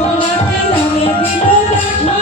তোমাকে নামে দিল দেখো